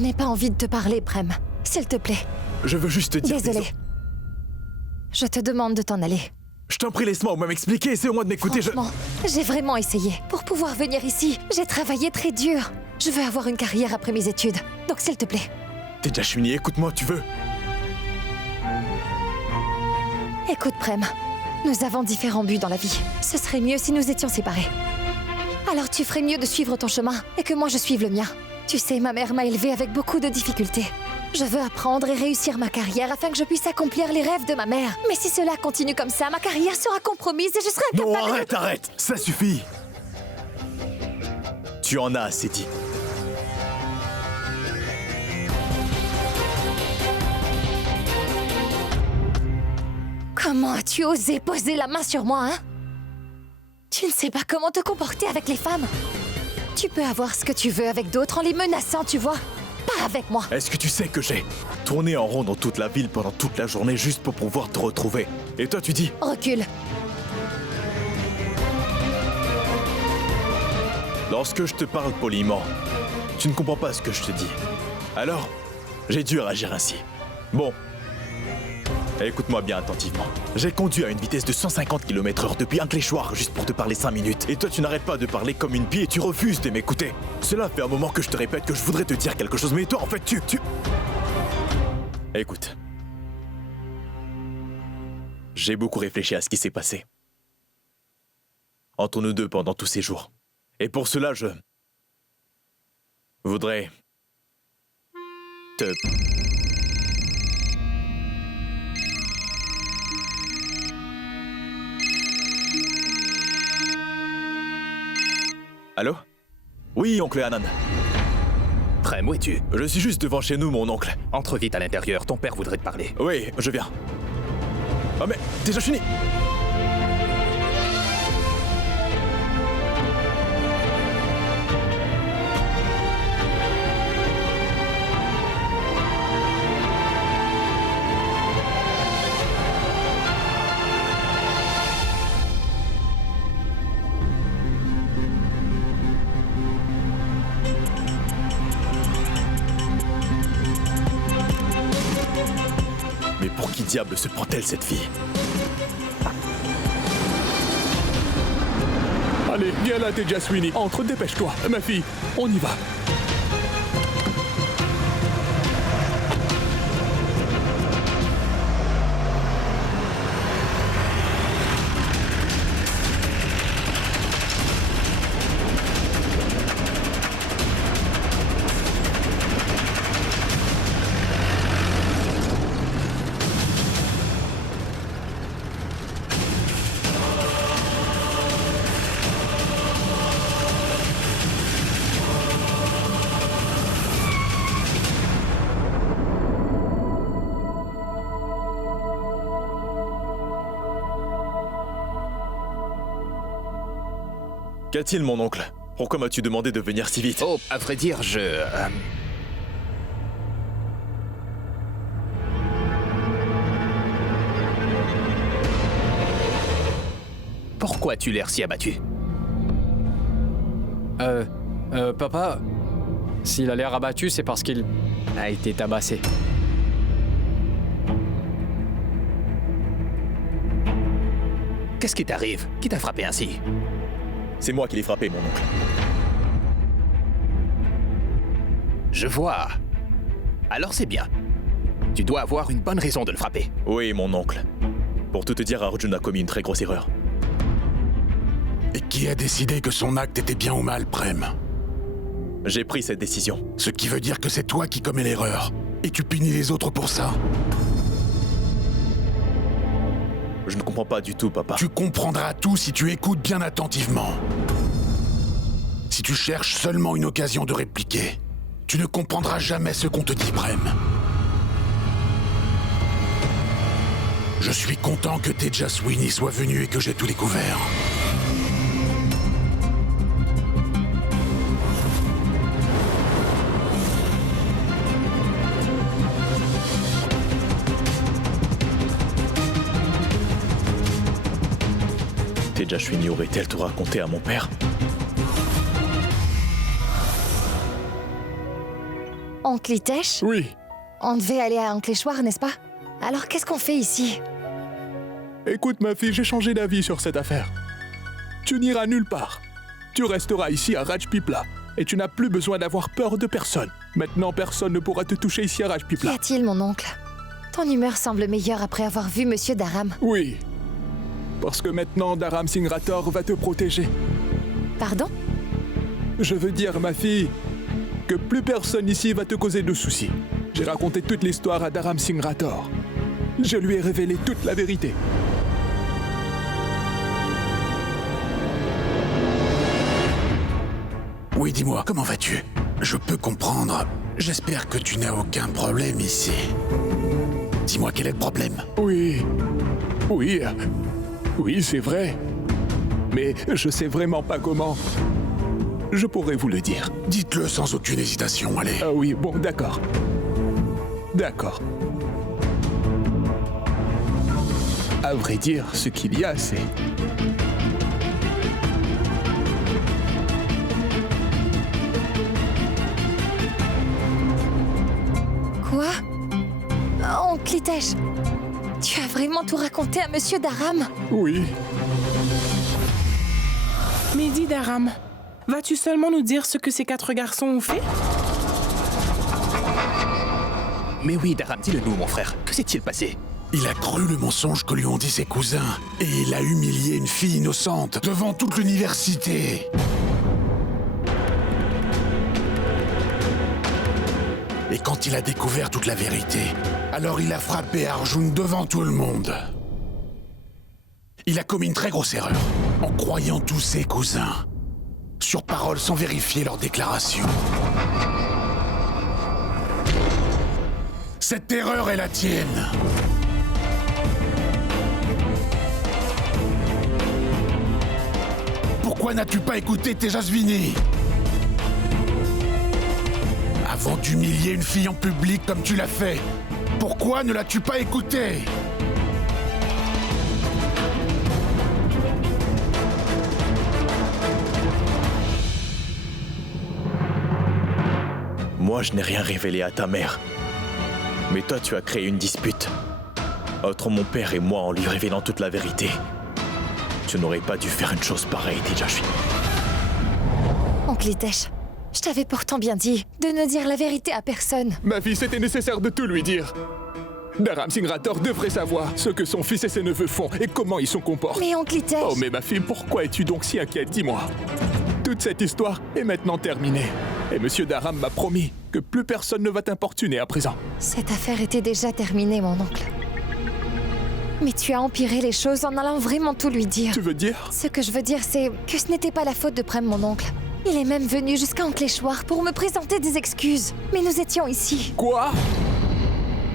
Je n'ai pas envie de te parler, Prem. S'il te plaît. Je veux juste te dire... Désolée. Je te demande de t'en aller. Je t'en prie, laisse-moi au moins m'expliquer, essaie au moins de m'écouter, Franchement, j'ai vraiment essayé. Pour pouvoir venir ici, j'ai travaillé très dur. Je veux avoir une carrière après mes études. Donc s'il te plaît. Tejaswini, écoute-moi, tu veux? Écoute, Prem. Nous avons différents buts dans la vie. Ce serait mieux si nous étions séparés. Alors tu ferais mieux de suivre ton chemin et que moi je suive le mien. Tu sais, ma mère m'a élevée avec beaucoup de difficultés. Je veux apprendre et réussir ma carrière afin que je puisse accomplir les rêves de ma mère. Mais si cela continue comme ça, ma carrière sera compromise et je serai incapable Non, arrête, arrête! Ça suffit! Tu en as assez dit. Comment as-tu osé poser la main sur moi, hein? Tu ne sais pas comment te comporter avec les femmes. Tu peux avoir ce que tu veux avec d'autres en les menaçant, tu vois? Pas avec moi. Est-ce que tu sais que j'ai tourné en rond dans toute la ville pendant toute la journée juste pour pouvoir te retrouver? Et toi, tu dis... Recule. Lorsque je te parle poliment, tu ne comprends pas ce que je te dis. Alors, j'ai dû réagir ainsi. Bon. Écoute-moi bien attentivement. J'ai conduit à une vitesse de 150 km/h depuis Ankleshwar juste pour te parler 5 minutes. Et toi, tu n'arrêtes pas de parler comme une pie et tu refuses de m'écouter. Cela fait un moment que je te répète que je voudrais te dire quelque chose, mais toi, en fait, tu... Écoute. J'ai beaucoup réfléchi à ce qui s'est passé entre nous deux pendant tous ces jours. Et pour cela, je... voudrais... te... Allô? Oui, oncle Anand. Prem, où es-tu? Je suis juste devant chez nous, mon oncle. Entre vite à l'intérieur, ton père voudrait te parler. Oui, je viens. Oh mais, déjà fini! Mais pour qui diable se prend-elle, cette fille? Allez, viens là, Tejaswini. Entre, dépêche-toi. Ma fille, on y va. Qu'a-t-il, mon oncle? Pourquoi m'as-tu demandé de venir si vite? Oh, à vrai dire, je... Pourquoi as-tu l'air si abattu? Papa, s'il a l'air abattu, c'est parce qu'il a été tabassé. Qu'est-ce qui t'arrive? Qui t'a frappé ainsi? C'est moi qui l'ai frappé, mon oncle. Je vois. Alors c'est bien. Tu dois avoir une bonne raison de le frapper. Oui, mon oncle. Pour tout te dire, Arjun a commis une très grosse erreur. Et qui a décidé que son acte était bien ou mal, Prem? J'ai pris cette décision. Ce qui veut dire que c'est toi qui commets l'erreur. Et tu punis les autres pour ça. Je ne comprends pas du tout, papa. Tu comprendras tout si tu écoutes bien attentivement. Si tu cherches seulement une occasion de répliquer, tu ne comprendras jamais ce qu'on te dit, Prem. Je suis content que Tejaswini soit venu et que j'ai tout découvert. Tejaswini aurait-elle tout raconté à mon père? Oncle Itesh? Oui. On devait aller à Ankleshwar, n'est-ce pas? Alors qu'est-ce qu'on fait ici? Écoute, ma fille, j'ai changé d'avis sur cette affaire. Tu n'iras nulle part. Tu resteras ici à Rajpipla. Et tu n'as plus besoin d'avoir peur de personne. Maintenant, personne ne pourra te toucher ici à Qu'y Rajpipla. a-t-il, mon oncle? Ton humeur semble meilleure après avoir vu Monsieur Dharam. Oui. Parce que maintenant, Dharam Singh Rathore va te protéger. Pardon? Je veux dire, ma fille, que plus personne ici va te causer de soucis. J'ai raconté toute l'histoire à Dharam Singh Rathore. Je lui ai révélé toute la vérité. Oui, dis-moi, comment vas-tu? Je peux comprendre. J'espère que tu n'as aucun problème ici. Dis-moi, quel est le problème? Oui. Oui, c'est vrai. Mais je sais vraiment pas comment. Je pourrais vous le dire. Dites-le sans aucune hésitation, allez. Ah oui, bon, d'accord. D'accord. À vrai dire, ce qu'il y a, c'est... Quoi? Oncle Itesh, tu as vraiment tout raconté à Monsieur Dharam? Oui. Mais dis, Dharam, vas-tu seulement nous dire ce que ces 4 garçons ont fait? Mais oui, Dharam, dis-le-nous, mon frère. Que s'est-il passé? Il a cru le mensonge que lui ont dit ses cousins. Et il a humilié une fille innocente devant toute l'université. Et quand il a découvert toute la vérité, alors il a frappé Arjun devant tout le monde. Il a commis une très grosse erreur, en croyant tous ses cousins, sur parole sans vérifier leurs déclarations. Cette erreur est la tienne. Pourquoi n'as-tu pas écouté Tejaswini? Avant d'humilier une fille en public comme tu l'as fait, pourquoi ne l'as-tu pas écoutée? Moi, je n'ai rien révélé à ta mère. Mais toi, tu as créé une dispute. Entre mon père et moi en lui révélant toute la vérité. Tu n'aurais pas dû faire une chose pareille, Tejaswi. Oncle Itesh, je t'avais pourtant bien dit de ne dire la vérité à personne. Ma fille, c'était nécessaire de tout lui dire. Dharam Singh Rathore devrait savoir ce que son fils et ses neveux font et comment ils se comportent. Mais Oncle Itesh... Oh, mais ma fille, pourquoi es-tu donc si inquiète? Dis-moi. Toute cette histoire est maintenant terminée. Et Monsieur Dharam m'a promis que plus personne ne va t'importuner à présent. Cette affaire était déjà terminée, mon oncle. Mais tu as empiré les choses en allant vraiment tout lui dire. Tu veux dire? Ce que je veux dire, c'est que ce n'était pas la faute de Prem, mon oncle. Il est même venu jusqu'à Ankleshwar pour me présenter des excuses. Mais nous étions ici. Quoi?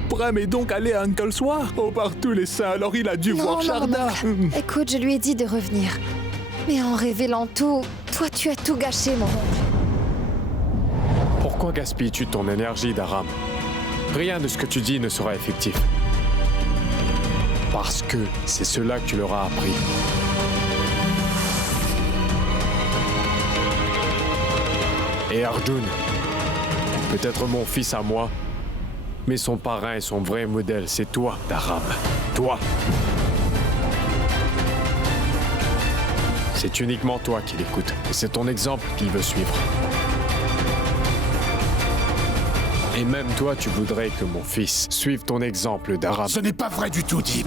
Prem est donc allé à Ankleshwar? Oh, par tous les saints, alors il a dû voir Non, Sharda. mon oncle. Écoute, je lui ai dit de revenir. Mais en révélant tout, toi tu as tout gâché, mon oncle. Pourquoi gaspilles-tu ton énergie, Dharam? Rien de ce que tu dis ne sera effectif. Parce que c'est cela que tu leur as appris. Et Arjun, peut-être mon fils à moi, mais son parrain et son vrai modèle, c'est toi, Dharam. Toi. C'est uniquement toi qu'il écoute. Et c'est ton exemple qu'il veut suivre. Et même toi, tu voudrais que mon fils suive ton exemple, Dharam. Ce n'est pas vrai du tout, Deep.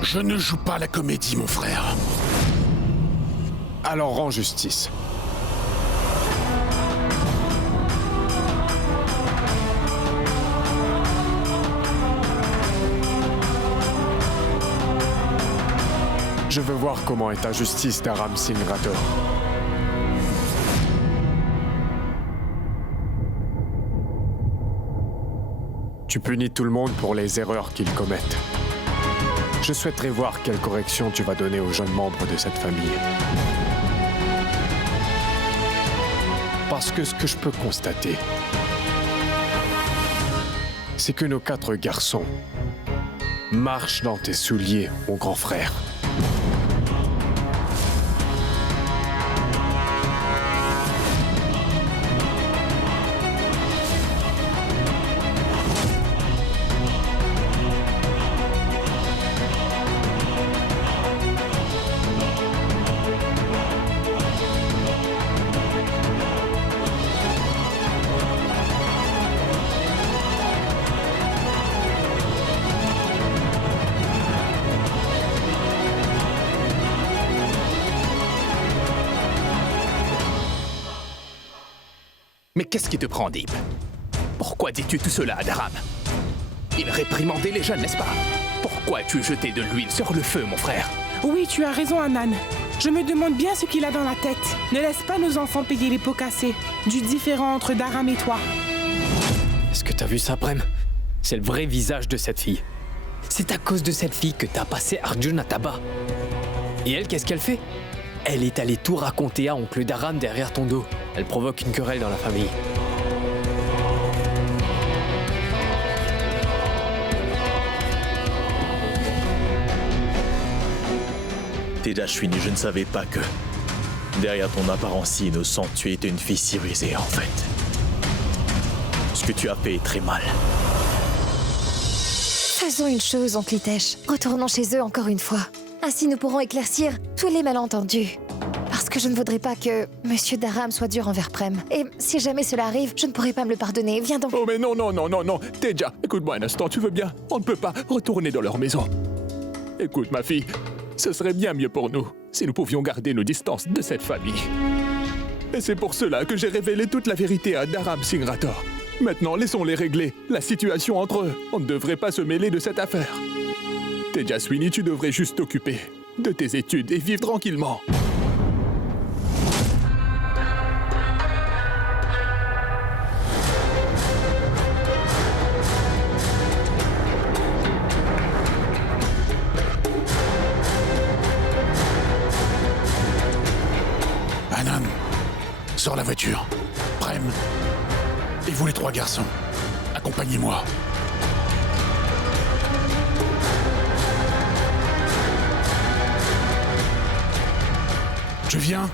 Je ne joue pas la comédie, mon frère. Alors rends justice. Je veux voir comment est ta justice, Dharam Singh Rathore. Tu punis tout le monde pour les erreurs qu'ils commettent. Je souhaiterais voir quelle correction tu vas donner aux jeunes membres de cette famille. Parce que ce que je peux constater, c'est que nos 4 garçons marchent dans tes souliers, mon grand frère. Mais qu'est-ce qui te prend, Deep? Pourquoi dis-tu tout cela à Daram? Il réprimandait les jeunes, n'est-ce pas? Pourquoi as-tu jeté de l'huile sur le feu, mon frère? Oui, tu as raison, Anan. Je me demande bien ce qu'il a dans la tête. Ne laisse pas nos enfants payer les pots cassés. Du différent entre Daram et toi. Est-ce que t'as vu ça, Prem? C'est le vrai visage de cette fille. C'est à cause de cette fille que t'as passé Arjun à tabac. Et elle, qu'est-ce qu'elle fait? Elle est allée tout raconter à oncle Daram derrière ton dos. Elle provoque une querelle dans la famille. Tejaswini, je ne savais pas que, derrière ton apparence si innocente, tu étais une fille si rusée, en fait. Ce que tu as fait est très mal. Faisons une chose, oncle Hitesh. Retournons chez eux encore une fois. Ainsi, nous pourrons éclaircir tous les malentendus. Parce que je ne voudrais pas que Monsieur Daram soit dur envers Prem. Et si jamais cela arrive, je ne pourrai pas me le pardonner. Viens donc. Oh mais non, non, non, non, non. Teja, écoute-moi un instant, tu veux bien? On ne peut pas retourner dans leur maison. Écoute, ma fille, ce serait bien mieux pour nous si nous pouvions garder nos distances de cette famille. Et c'est pour cela que j'ai révélé toute la vérité à Dharam Singh Rathore. Maintenant, laissons-les régler la situation entre eux. On ne devrait pas se mêler de cette affaire. Tejaswini, tu devrais juste t'occuper de tes études et vivre tranquillement. Anan, sors la voiture. Prem. Et vous les trois garçons, accompagnez-moi. Je viens.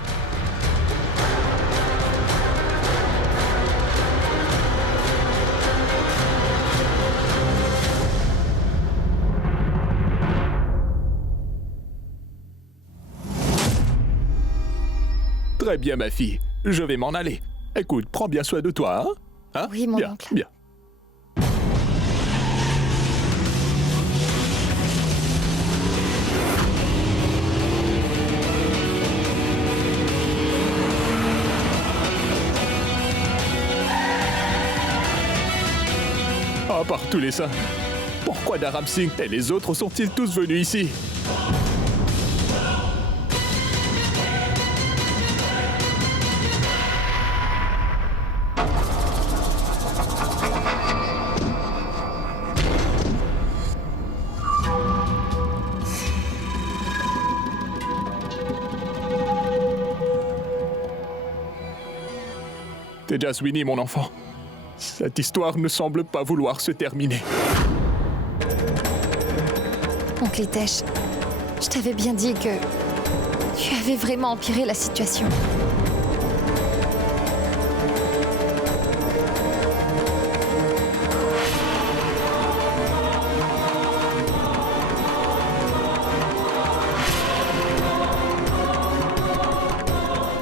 Très bien, ma fille. Je vais m'en aller. Écoute, prends bien soin de toi, hein? Hein? Oui, mon bien, oncle. Bien. Ah, par tous les saints. Pourquoi Dharam Singh et les autres sont-ils tous venus ici? Tejaswini, mon enfant, cette histoire ne semble pas vouloir se terminer. Oncle Hitesh, je t'avais bien dit que tu avais vraiment empiré la situation.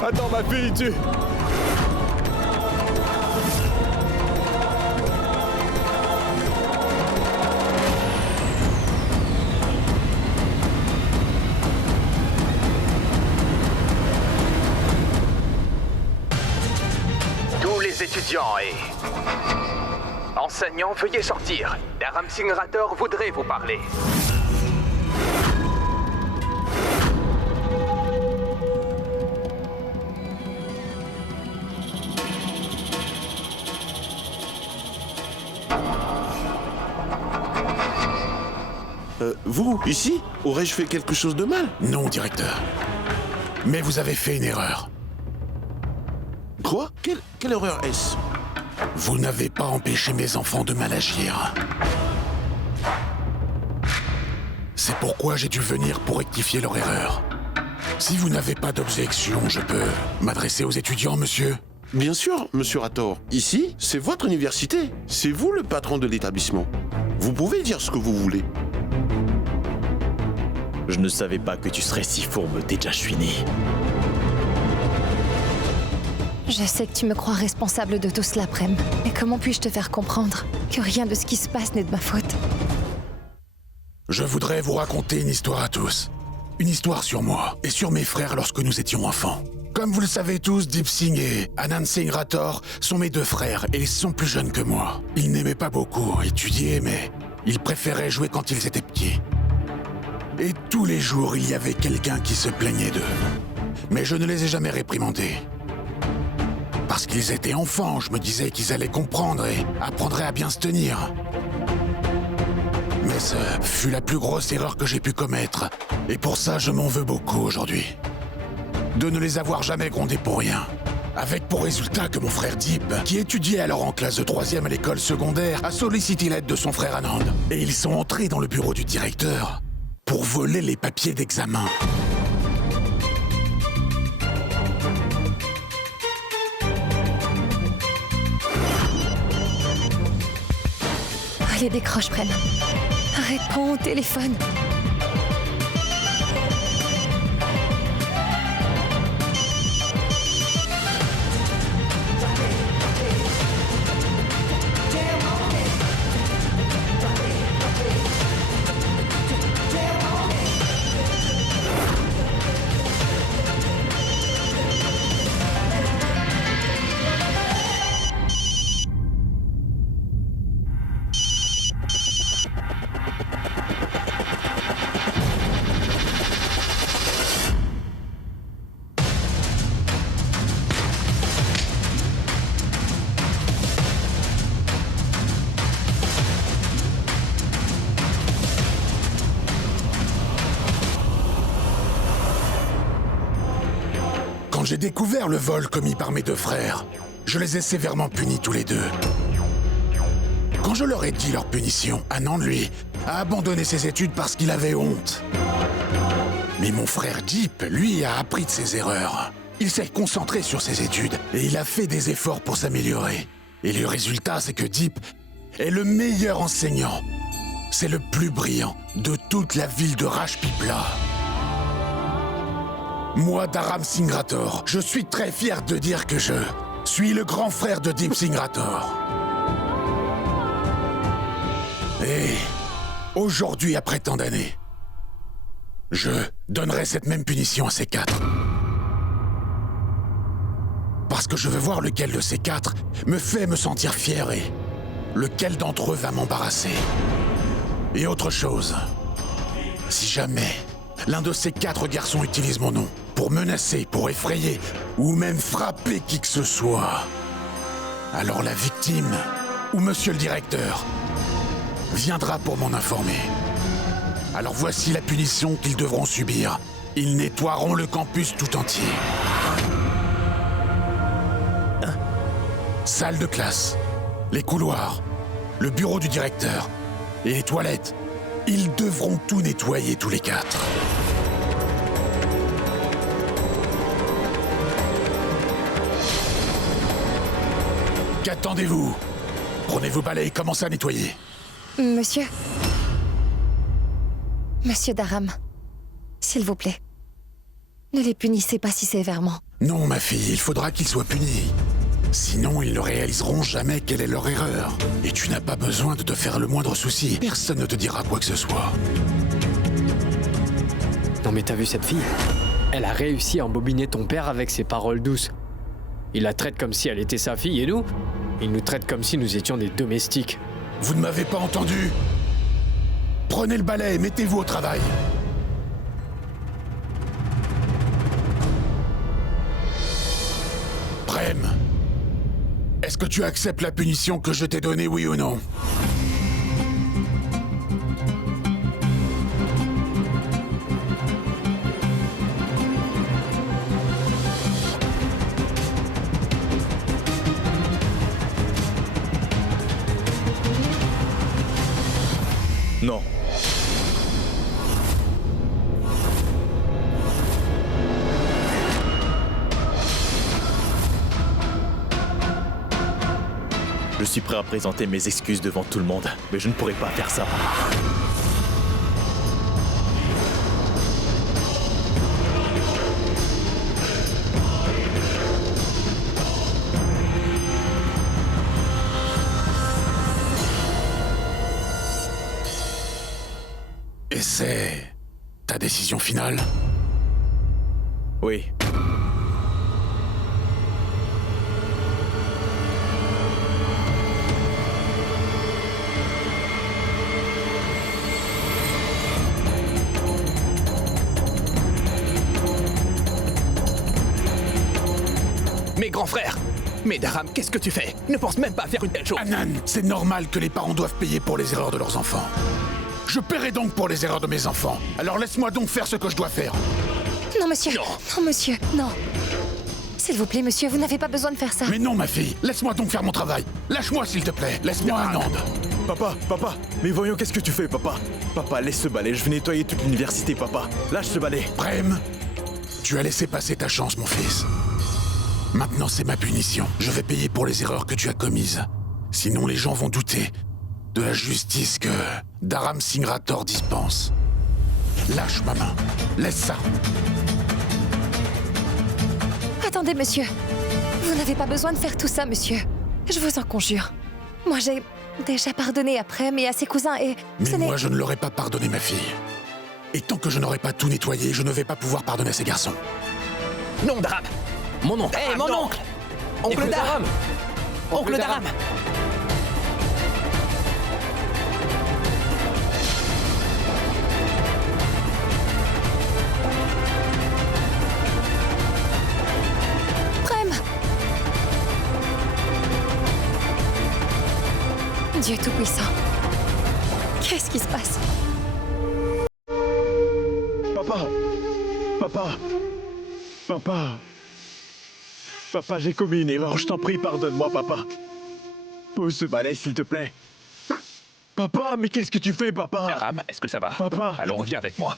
Attends, ma fille, tu... Tous les étudiants et enseignants, veuillez sortir. Dharam Singh Rathore voudrait vous parler. Vous, ici, aurais-je fait quelque chose de mal? Non, directeur. Mais vous avez fait une erreur. Quoi? Quelle erreur est-ce? Vous n'avez pas empêché mes enfants de mal agir. C'est pourquoi j'ai dû venir pour rectifier leur erreur. Si vous n'avez pas d'objection, je peux m'adresser aux étudiants, monsieur? Bien sûr, monsieur Rathore. Ici, c'est votre université. C'est vous le patron de l'établissement. Vous pouvez dire ce que vous voulez. Je ne savais pas que tu serais si fourbe, Tejaswini. Je sais que tu me crois responsable de tout cela, Prem. Mais comment puis-je te faire comprendre que rien de ce qui se passe n'est de ma faute? Je voudrais vous raconter une histoire à tous. Une histoire sur moi et sur mes frères lorsque nous étions enfants. Comme vous le savez tous, Deep Singh et Anand Singh Rathore sont mes deux frères et ils sont plus jeunes que moi. Ils n'aimaient pas beaucoup étudier, mais ils préféraient jouer quand ils étaient petits. Et tous les jours, il y avait quelqu'un qui se plaignait d'eux. Mais je ne les ai jamais réprimandés. Parce qu'ils étaient enfants, je me disais qu'ils allaient comprendre et apprendraient à bien se tenir. Mais ce fut la plus grosse erreur que j'ai pu commettre. Et pour ça, je m'en veux beaucoup aujourd'hui. De ne les avoir jamais grondés pour rien. Avec pour résultat que mon frère Deep, qui étudiait alors en classe de 3e à l'école secondaire, a sollicité l'aide de son frère Anand. Et ils sont entrés dans le bureau du directeur pour voler les papiers d'examen. Allez, décroche, Prem. Réponds au téléphone. Quand j'ai découvert le vol commis par mes deux frères, je les ai sévèrement punis tous les deux. Quand je leur ai dit leur punition, Anand, lui, a abandonné ses études parce qu'il avait honte. Mais mon frère Deep, lui, a appris de ses erreurs. Il s'est concentré sur ses études et il a fait des efforts pour s'améliorer. Et le résultat, c'est que Deep est le meilleur enseignant. C'est le plus brillant de toute la ville de Rajpipla. Moi, Dharam Singh Rathore, je suis très fier de dire que je suis le grand frère de Deep Singh Rathore. Et aujourd'hui, après tant d'années, je donnerai cette même punition à ces quatre. Parce que je veux voir lequel de ces quatre me fait me sentir fier et lequel d'entre eux va m'embarrasser. Et autre chose, si jamais l'un de ces quatre garçons utilise mon nom pour menacer, pour effrayer, ou même frapper qui que ce soit, alors la victime, ou monsieur le directeur, viendra pour m'en informer. Alors voici la punition qu'ils devront subir. Ils nettoieront le campus tout entier. Salle de classe, les couloirs, le bureau du directeur et les toilettes. Ils devront tout nettoyer tous les quatre. Qu'attendez-vous? Prenez vos balais et commencez à nettoyer. Monsieur... Monsieur Dharam, s'il vous plaît, ne les punissez pas si sévèrement. Non, ma fille, il faudra qu'ils soient punis. Sinon, ils ne réaliseront jamais quelle est leur erreur. Et tu n'as pas besoin de te faire le moindre souci. Personne ne te dira quoi que ce soit. Non mais t'as vu cette fille? Elle a réussi à embobiner ton père avec ses paroles douces. Il la traite comme si elle était sa fille et nous, il nous traite comme si nous étions des domestiques. Vous ne m'avez pas entendu? Prenez le balai et mettez-vous au travail. Prem, est-ce que tu acceptes la punition que je t'ai donnée, oui ou non? Non. Je suis prêt à présenter mes excuses devant tout le monde, mais je ne pourrai pas faire ça. Et c'est ta décision finale? Oui. mes grands frères. Mais Dharam, qu'est-ce que tu fais? Ne pense même pas à faire une telle chose. Anan, c'est normal que les parents doivent payer pour les erreurs de leurs enfants. Je paierai donc pour les erreurs de mes enfants. Alors laisse-moi donc faire ce que je dois faire. Non, monsieur. Non. Non, monsieur. Non. S'il vous plaît, monsieur, vous n'avez pas besoin de faire ça. Mais non, ma fille, laisse-moi donc faire mon travail. Lâche-moi, s'il te plaît. Laisse-moi Anand. Papa, mais voyons, qu'est-ce que tu fais, papa? Papa, laisse ce balai, je vais nettoyer toute l'université, papa. Lâche ce balai. Prem, tu as laissé passer ta chance, mon fils. Maintenant, c'est ma punition. Je vais payer pour les erreurs que tu as commises. Sinon, les gens vont douter de la justice que Dharam Singrator dispense. Lâche ma main. Laisse ça. Attendez, monsieur. Vous n'avez pas besoin de faire tout ça, monsieur. Je vous en conjure. Moi, j'ai déjà pardonné à Prem et à ses cousins et... Mais moi, je ne leur ai pas pardonné, ma fille. Et tant que je n'aurai pas tout nettoyé, je ne vais pas pouvoir pardonner à ces garçons. Non, Dharam. Mon oncle. Hé, mon oncle. Oncle Dharam. Oncle Dharam. Prem! Dieu Tout-Puissant. Qu'est-ce qui se passe? Papa, j'ai commis une erreur, je t'en prie, pardonne-moi, papa. Pose ce balai, s'il te plaît. Papa, mais qu'est-ce que tu fais, papa? Dharam, est-ce que ça va? Papa. Alors viens avec moi.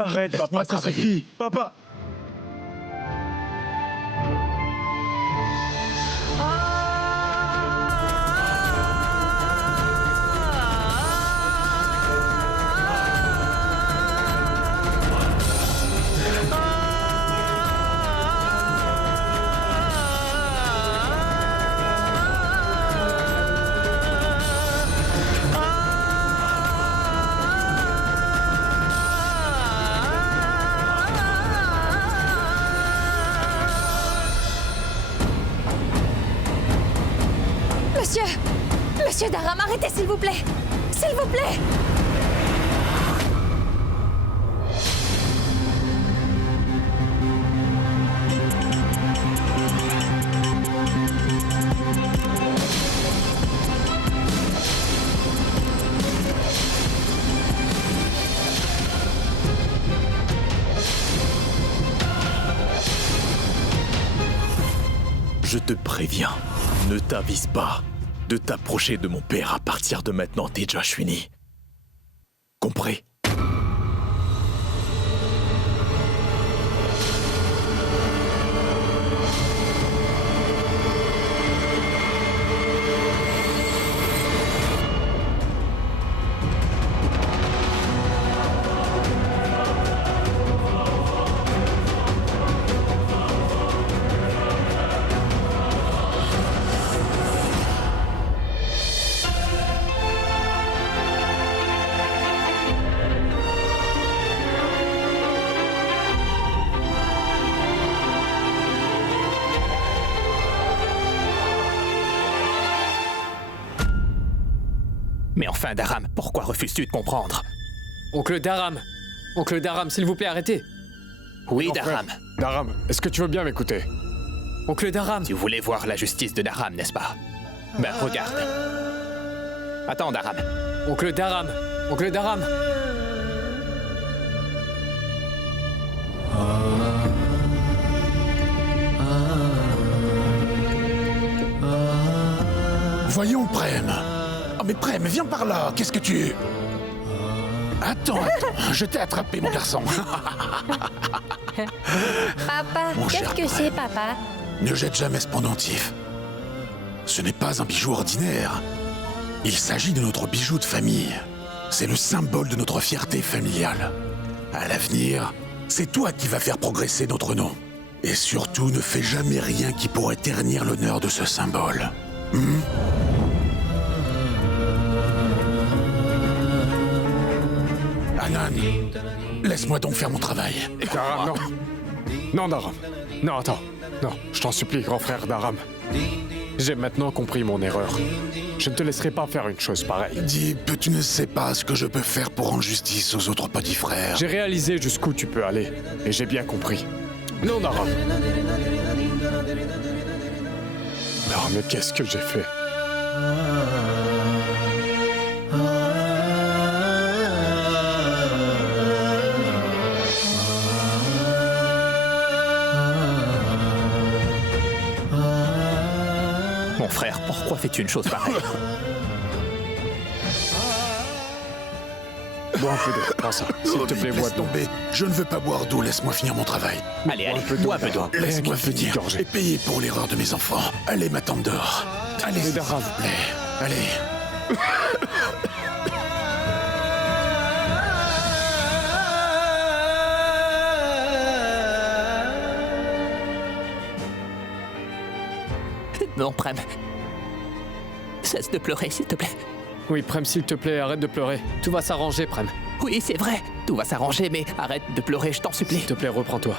Arrête, papa, ça suffit. Papa. Monsieur Dharam, arrêtez, s'il vous plaît! S'il vous plaît! Je te préviens, ne t'avise pas de t'approcher de mon père à partir de maintenant, Tejashwini. Compris? Mais enfin, Dharam, pourquoi refuses-tu de comprendre? Oncle Dharam, s'il vous plaît, arrêtez. Oui, Non, Dharam. frère. Dharam, est-ce que tu veux bien m'écouter? Oncle Dharam. Tu voulais voir la justice de Dharam, n'est-ce pas? Ben, regarde. Attends, Dharam. Oncle Dharam. Voyons, Prem. Oh, mais Prem, viens par là. Qu'est-ce que tu... Attends. Je t'ai attrapé, mon garçon. Papa, Mon cher qu'est-ce que c'est, papa? Ne jette jamais ce pendentif. Ce n'est pas un bijou ordinaire. Il s'agit de notre bijou de famille. C'est le symbole de notre fierté familiale. À l'avenir, c'est toi qui vas faire progresser notre nom. Et surtout, ne fais jamais rien qui pourrait ternir l'honneur de ce symbole. Anan, laisse-moi donc faire mon travail. Daram, non. Non, Daram. Non, attends. Non, je t'en supplie, grand frère Daram. J'ai maintenant compris mon erreur. Je ne te laisserai pas faire une chose pareille. Deep, tu ne sais pas ce que je peux faire pour rendre justice aux autres petits frères. J'ai réalisé jusqu'où tu peux aller, et j'ai bien compris. Non, Daram. Non, mais qu'est-ce que j'ai fait? Mon frère, pourquoi fais-tu une chose pareille? Bois un peu d'eau, prends ça. S'il te plaît, bois laisse d'eau. tomber. Je ne veux pas boire d'eau, laisse-moi finir mon travail. Allez, allez, bois un peu d'eau. Laisse-moi Rien qu'une petite finir gorgée. et payer pour l'erreur de mes enfants. Allez, m'attendre dehors. Allez, Mais s'il Daram. vous plaît. Allez. Non, Prem. Cesse de pleurer, s'il te plaît. Oui, Prem, s'il te plaît, arrête de pleurer. Tout va s'arranger, Prem. Oui, c'est vrai. Tout va s'arranger, mais arrête de pleurer, je t'en supplie. S'il te plaît, reprends-toi.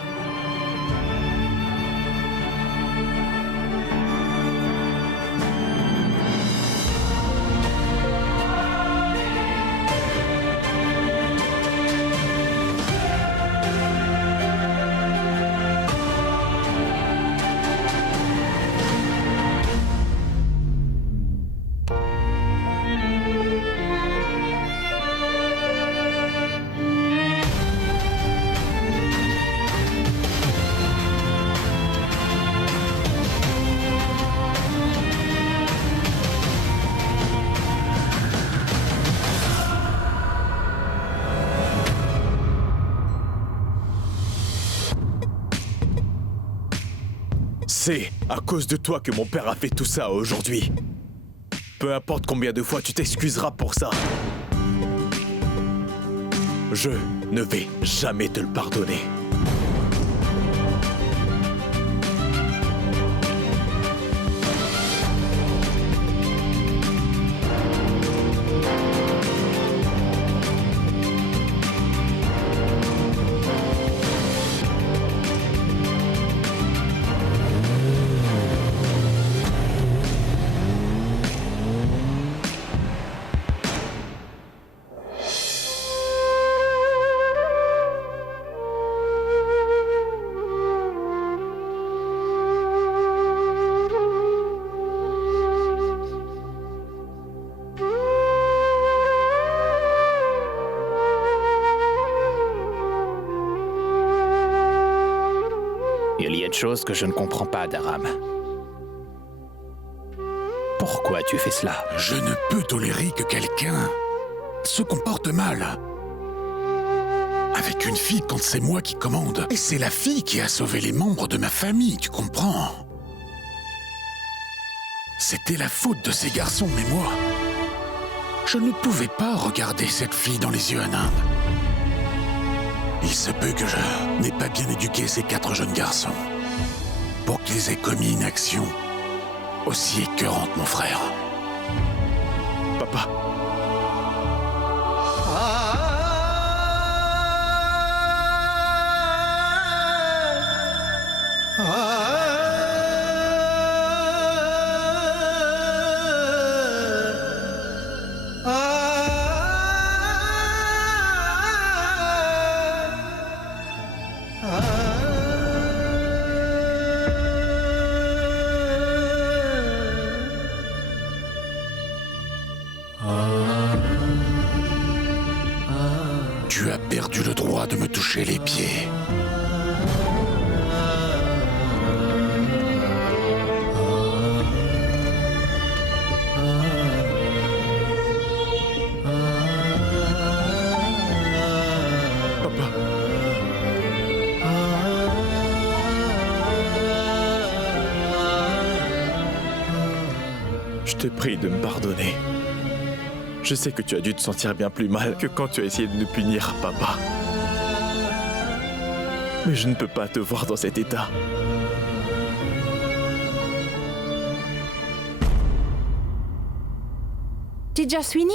C'est à cause de toi que mon père a fait tout ça aujourd'hui. Peu importe combien de fois tu t'excuseras pour ça. Je ne vais jamais te le pardonner. Il y a une chose que je ne comprends pas, Daram. Pourquoi tu fais cela? Je ne peux tolérer que quelqu'un se comporte mal. Avec une fille quand c'est moi qui commande. Et c'est la fille qui a sauvé les membres de ma famille, tu comprends? C'était la faute de ces garçons, mais moi, je ne pouvais pas regarder cette fille dans les yeux, Anand. Il se peut que je n'ai pas bien éduqué ces 4 jeunes garçons pour qu'ils aient commis une action aussi écœurante, mon frère. Papa. Tu as perdu le droit de me toucher les pieds. Papa. Je te prie de me pardonner. Je sais que tu as dû te sentir bien plus mal que quand tu as essayé de nous punir, papa. Mais je ne peux pas te voir dans cet état. Tejaswini,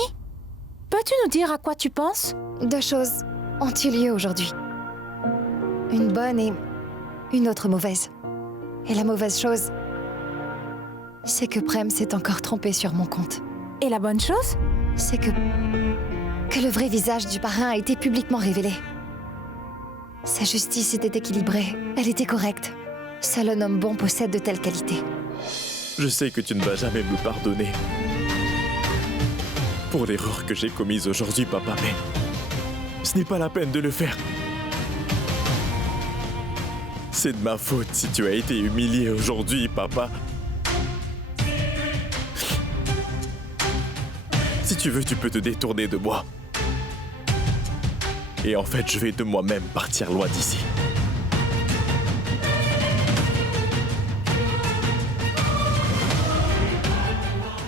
peux-tu nous dire à quoi tu penses? 2 choses ont eu lieu aujourd'hui. Une bonne et une autre mauvaise. Et la mauvaise chose, c'est que Prem s'est encore trompé sur mon compte. Et la bonne chose? C'est que le vrai visage du parrain a été publiquement révélé. Sa justice était équilibrée, elle était correcte. Seul un homme bon possède de telles qualités. Je sais que tu ne vas jamais me pardonner pour l'erreur que j'ai commise aujourd'hui, papa, mais ce n'est pas la peine de le faire. C'est de ma faute si tu as été humilié aujourd'hui, papa. Si tu veux, tu peux te détourner de moi. Et en fait, je vais de moi-même partir loin d'ici.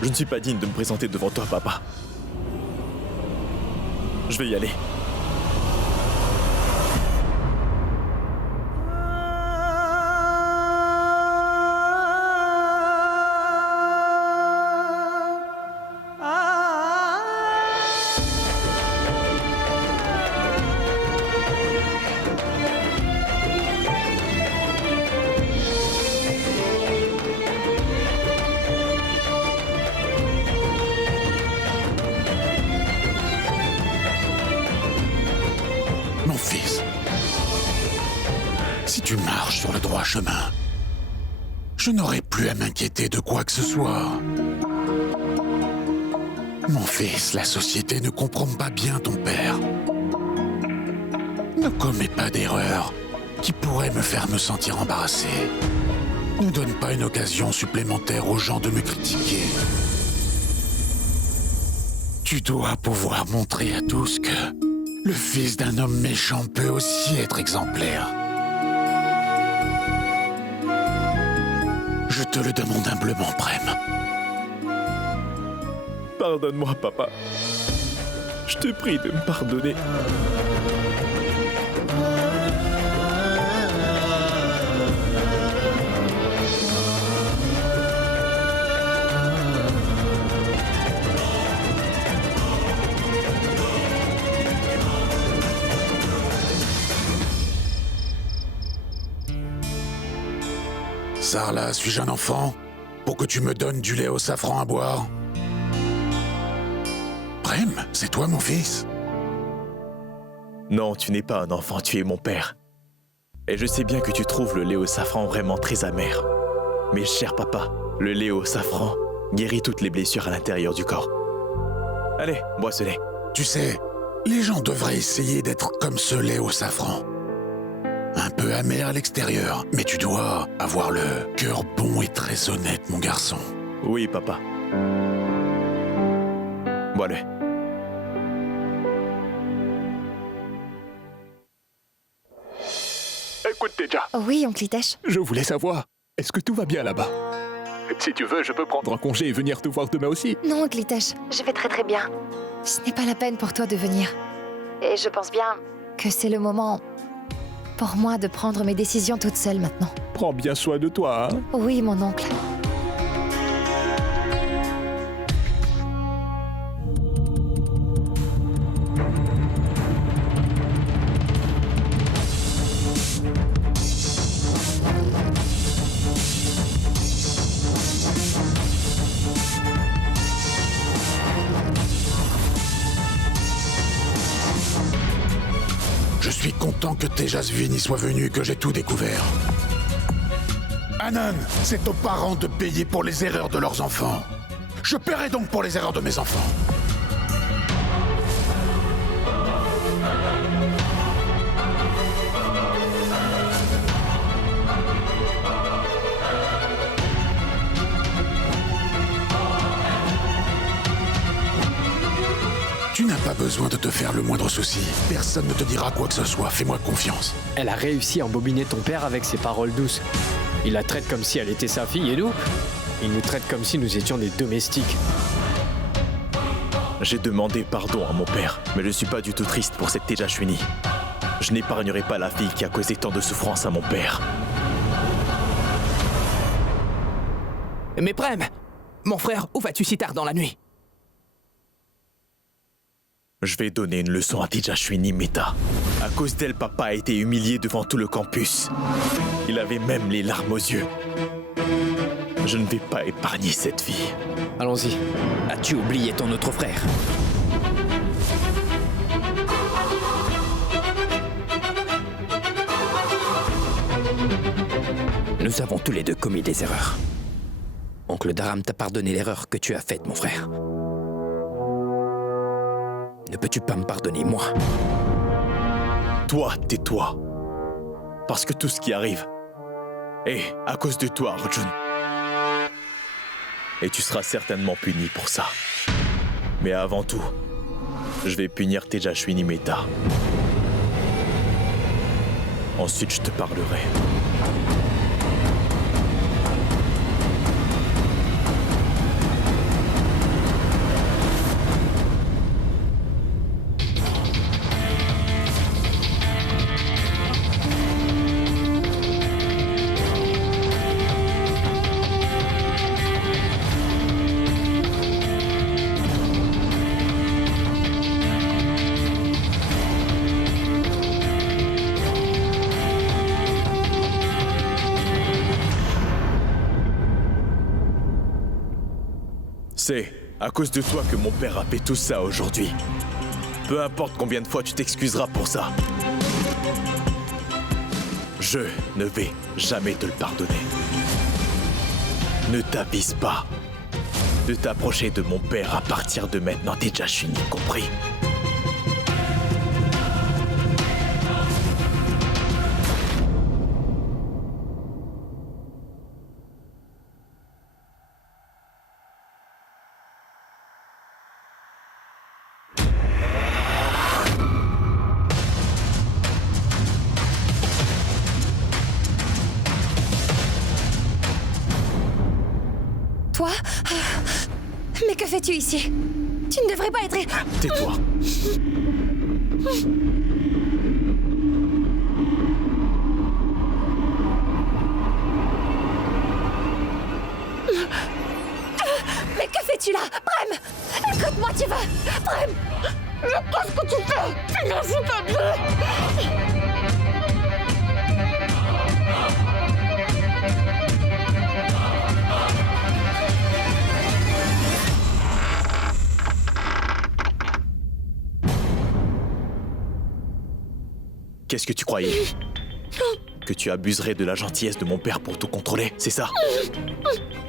Je ne suis pas digne de me présenter devant toi, papa. Je vais y aller. Mon fils, si tu marches sur le droit chemin, je n'aurai plus à m'inquiéter de quoi que ce soit. Mon fils, la société ne comprend pas bien ton père. Ne commets pas d'erreurs qui pourraient me faire me sentir embarrassé. Ne donne pas une occasion supplémentaire aux gens de me critiquer. Tu dois pouvoir montrer à tous que le fils d'un homme méchant peut aussi être exemplaire. Je te le demande humblement, Prem. Pardonne-moi, papa. Je te prie de me pardonner. Sarla, suis-je un enfant pour que tu me donnes du lait au safran à boire? Prem, c'est toi mon fils? Non, tu n'es pas un enfant, tu es mon père. Et je sais bien que tu trouves le lait au safran vraiment très amer. Mais cher papa, le lait au safran guérit toutes les blessures à l'intérieur du corps. Allez, bois ce lait. Tu sais, les gens devraient essayer d'être comme ce lait au safran. Un peu amer à l'extérieur, mais tu dois avoir le cœur bon et très honnête, mon garçon. Oui, papa. Bois-le. Écoute, Teja, Oui, oncle Hitesh. je voulais savoir, est-ce que tout va bien là-bas? Si tu veux, je peux prendre un congé et venir te voir demain aussi. Non, oncle Hitesh, je vais très bien. Ce n'est pas la peine pour toi de venir. Et je pense bien que c'est le moment pour moi de prendre mes décisions toute seule maintenant. Prends bien soin de toi, hein? Oui, mon oncle. Je suis content que Tejaswini soit venu, que j'ai tout découvert. Anand, c'est aux parents de payer pour les erreurs de leurs enfants. Je paierai donc pour les erreurs de mes enfants. Tu n'as pas besoin de te faire le moindre souci. Personne ne te dira quoi que ce soit, fais-moi confiance. Elle a réussi à embobiner ton père avec ses paroles douces. Il la traite comme si elle était sa fille et nous, il nous traite comme si nous étions des domestiques. J'ai demandé pardon à mon père, mais je suis pas du tout triste pour cette Tejaswini. Je n'épargnerai pas la fille qui a causé tant de souffrance à mon père. Mais Prem, mon frère, où vas-tu si tard dans la nuit? Je vais donner une leçon à Tejaswini Mehta. À cause d'elle, papa a été humilié devant tout le campus. Il avait même les larmes aux yeux. Je ne vais pas épargner cette fille. Allons-y. As-tu oublié ton autre frère? Nous avons tous les deux commis des erreurs. Oncle Dharam t'a pardonné l'erreur que tu as faite, mon frère. Ne peux-tu pas me pardonner, moi? Toi, tais-toi. Parce que tout ce qui arrive est à cause de toi, Arjun. Et tu seras certainement puni pour ça. Mais avant tout, je vais punir Tejaswini Mehta. Ensuite, je te parlerai. C'est à cause de toi que mon père a fait tout ça aujourd'hui. Peu importe combien de fois tu t'excuseras pour ça. Je ne vais jamais te le pardonner. Ne t'avise pas de t'approcher de mon père à partir de maintenant, Tejaswini, compris? Toi? Mais que fais-tu ici? Tu ne devrais pas être... Tais-toi. Mais que fais-tu là? Prem! Écoute-moi, tu vas... Prem! Qu'est-ce que tu fais? Non, c'est pas bien! Qu'est-ce que tu croyais? Que tu abuserais de la gentillesse de mon père pour tout contrôler, c'est ça?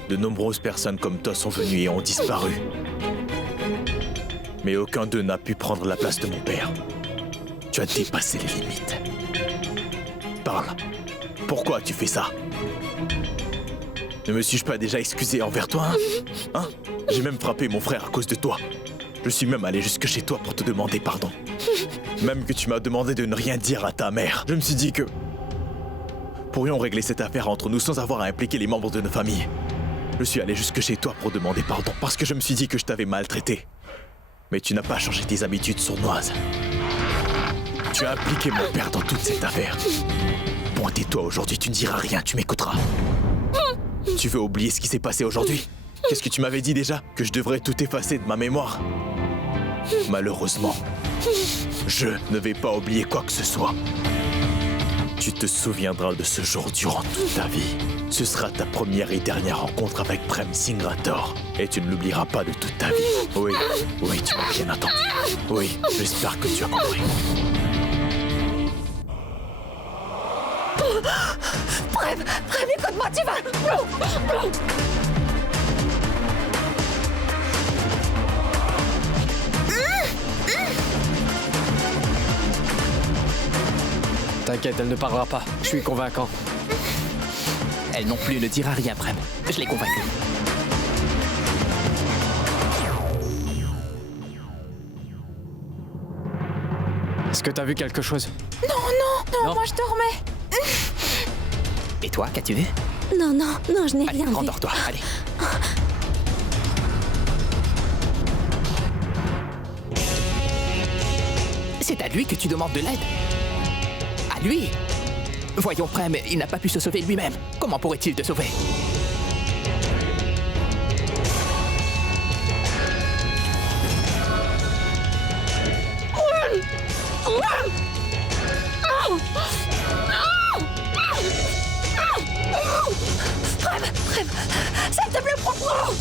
De nombreuses personnes comme toi sont venues et ont disparu. Mais aucun d'eux n'a pu prendre la place de mon père. Tu as dépassé les limites. Parle. Pourquoi tu fais ça? Ne me suis-je pas déjà excusé envers toi, hein? J'ai même frappé mon frère à cause de toi. Je suis même allé jusque chez toi pour te demander pardon. Même que tu m'as demandé de ne rien dire à ta mère. Je me suis dit que... pourrions régler cette affaire entre nous sans avoir à impliquer les membres de nos familles. Je suis allé jusque chez toi pour demander pardon, parce que je me suis dit que je t'avais maltraité. Mais tu n'as pas changé tes habitudes sournoises. Tu as impliqué mon père dans toute cette affaire. Bon, tais-toi aujourd'hui, tu ne diras rien, tu m'écouteras. Tu veux oublier ce qui s'est passé aujourd'hui? Qu'est-ce que tu m'avais dit déjà? Que je devrais tout effacer de ma mémoire? Malheureusement, je ne vais pas oublier quoi que ce soit. Tu te souviendras de ce jour durant toute ta vie. Ce sera ta première et dernière rencontre avec Prem Singh Rathore. Et tu ne l'oublieras pas de toute ta vie. Oui, oui, tu m'as bien entendu. Oui, j'espère que tu as compris. Prem, écoute-moi, tu vas... T'inquiète, elle ne parlera pas. Je suis convaincant. Elle non plus ne dira rien, Prem. Je l'ai convaincue. Est-ce que t'as vu quelque chose? Non, moi je dormais. Et toi, qu'as-tu vu? Non, je n'ai Allez, rien vu. rendors-toi, allez. C'est à lui que tu demandes de l'aide? Ah, lui? Voyons, Prem, il n'a pas pu se sauver lui-même. Comment pourrait-il te sauver? Prem, s'il te plaît, prends-moi.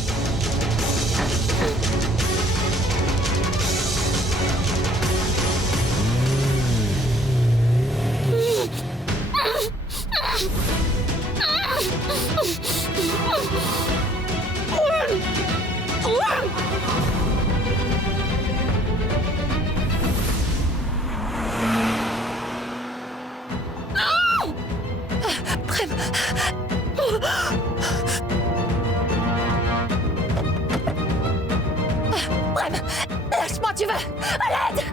Prem. Prem, lâche-moi, tu veux. À l'aide.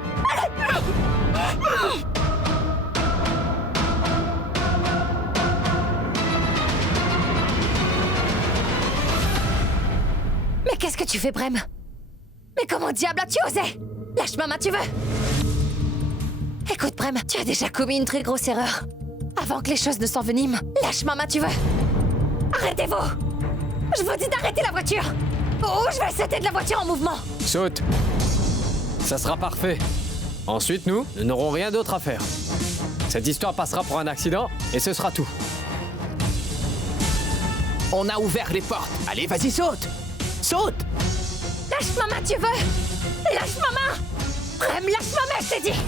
Mais qu'est-ce que tu fais, Prem? Mais comment diable as-tu osé? Lâche ma main, tu veux. Écoute, Prem, tu as déjà commis une très grosse erreur. Avant que les choses ne s'enveniment, lâche ma main, tu veux. Arrêtez-vous. Je vous dis d'arrêter la voiture. Ou je vais sauter de la voiture en mouvement. Saute. Ça sera parfait. Ensuite, nous n'aurons rien d'autre à faire. Cette histoire passera pour un accident et ce sera tout. On a ouvert les portes. Allez, vas-y, saute. Saute. Lâche ma main, tu veux. Lâche ma main. Prem, lâche ma main, je t'ai dit.